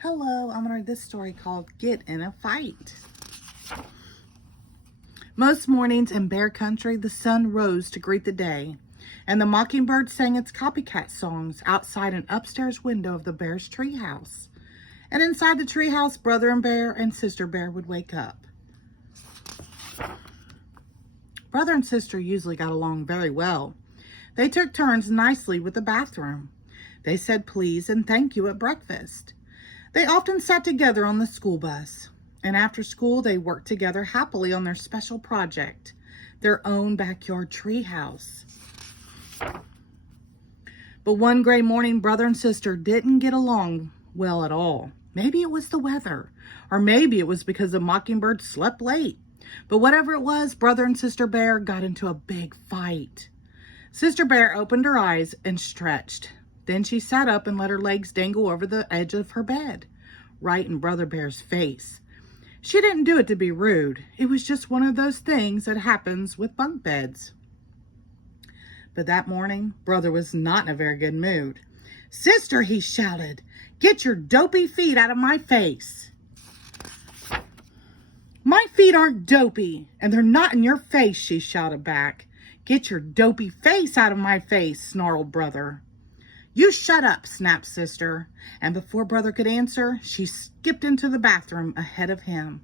Hello, I'm going to read this story called Get in a Fight. Most mornings in bear country, the sun rose to greet the day, and the mockingbird sang its copycat songs outside an upstairs window of the bear's treehouse. And inside the treehouse, brother and bear and sister bear would wake up. Brother and sister usually got along very well. They took turns nicely with the bathroom. They said please and thank you at breakfast. They often sat together on the school bus, and after school they worked together happily on their special project, their own backyard tree house. But one gray morning, brother and sister didn't get along well at all. Maybe it was the weather, or maybe it was because the mockingbird slept late. But whatever it was, brother and sister bear got into a big fight. Sister bear opened her eyes and stretched. Then she sat up and let her legs dangle over the edge of her bed, right in Brother Bear's face. She didn't do it to be rude. It was just one of those things that happens with bunk beds. But that morning, Brother was not in a very good mood. "Sister," he shouted, "get your dopey feet out of my face." "My feet aren't dopey, and they're not in your face," she shouted back. "Get your dopey face out of my face," snarled Brother. "You shut up," snapped Sister, and before Brother could answer, she skipped into the bathroom ahead of him.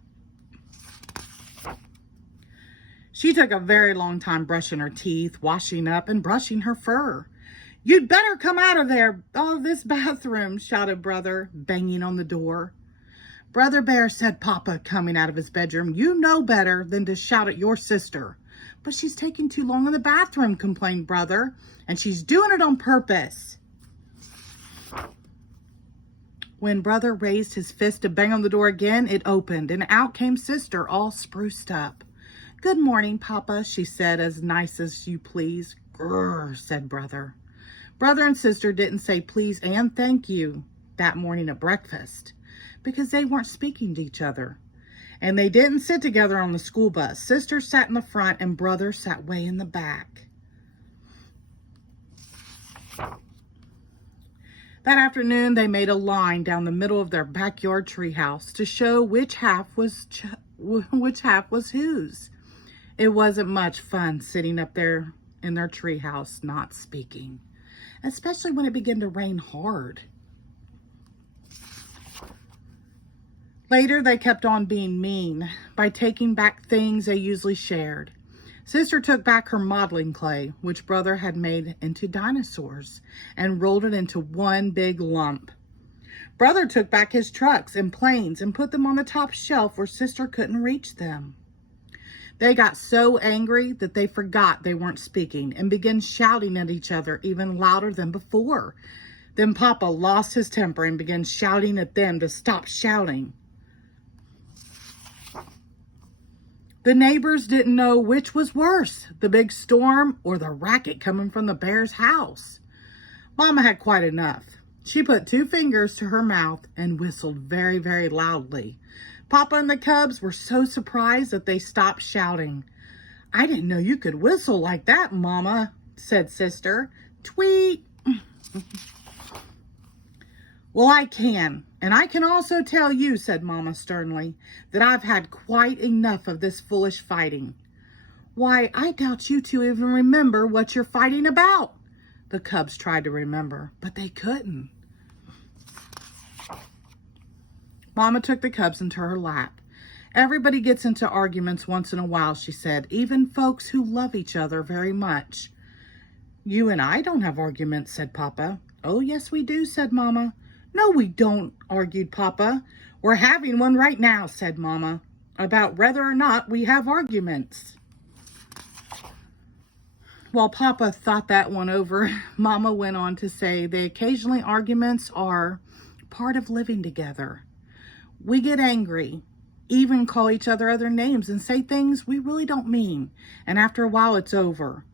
She took a very long time brushing her teeth, washing up, and brushing her fur. "You'd better come out of this bathroom," shouted Brother, banging on the door. "Brother Bear," said Papa, coming out of his bedroom, "you know better than to shout at your sister." "But she's taking too long in the bathroom," complained Brother, "and she's doing it on purpose." When Brother raised his fist to bang on the door again, it opened, and out came Sister, all spruced up. "Good morning, Papa," she said, "as nice as you please." "Grrr," said Brother. Brother and sister didn't say please and thank you that morning at breakfast because they weren't speaking to each other. And they didn't sit together on the school bus. Sister sat in the front and Brother sat way in the back. That afternoon, they made a line down the middle of their backyard treehouse to show which half was whose. It wasn't much fun sitting up there in their treehouse not speaking, especially when it began to rain hard. Later, they kept on being mean by taking back things they usually shared. Sister took back her modeling clay, which Brother had made into dinosaurs, and rolled it into one big lump. Brother took back his trucks and planes and put them on the top shelf where Sister couldn't reach them. They got so angry that they forgot they weren't speaking and began shouting at each other even louder than before. Then Papa lost his temper and began shouting at them to stop shouting. The neighbors didn't know which was worse, the big storm or the racket coming from the bear's house. Mama had quite enough. She put 2 fingers to her mouth and whistled very, very loudly. Papa and the cubs were so surprised that they stopped shouting. "I didn't know you could whistle like that, Mama," said Sister. "Tweet." "Well, I can. And I can also tell you," said Mama sternly, "that I've had quite enough of this foolish fighting." "Why, I doubt you two even remember what you're fighting about." The cubs tried to remember, but they couldn't. Mama took the cubs into her lap. "Everybody gets into arguments once in a while," she said, "even folks who love each other very much." "You and I don't have arguments," said Papa. "Oh, yes, we do," said Mama. "No, we don't," argued Papa. "We're having one right now," said Mama, "about whether or not we have arguments." While Papa thought that one over, Mama went on to say that occasionally arguments are part of living together. We get angry, even call each other other names and say things we really don't mean, and after a while it's over.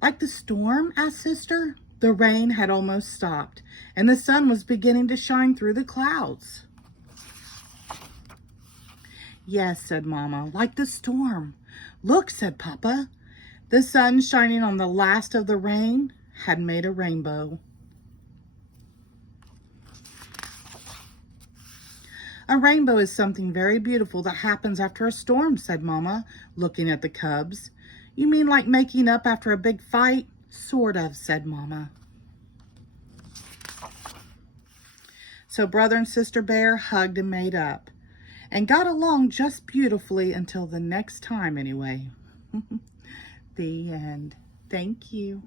"Like the storm?" asked Sister. The rain had almost stopped, and the sun was beginning to shine through the clouds. "Yes," said Mama, "like the storm." "Look," said Papa. The sun shining on the last of the rain had made a rainbow. A rainbow is something very beautiful that happens after a storm, said Mama, looking at the cubs. You mean like making up after a big fight? Sort of, said Mama. So Brother and Sister Bear hugged and made up, and got along just beautifully until the next time anyway. The end. Thank you.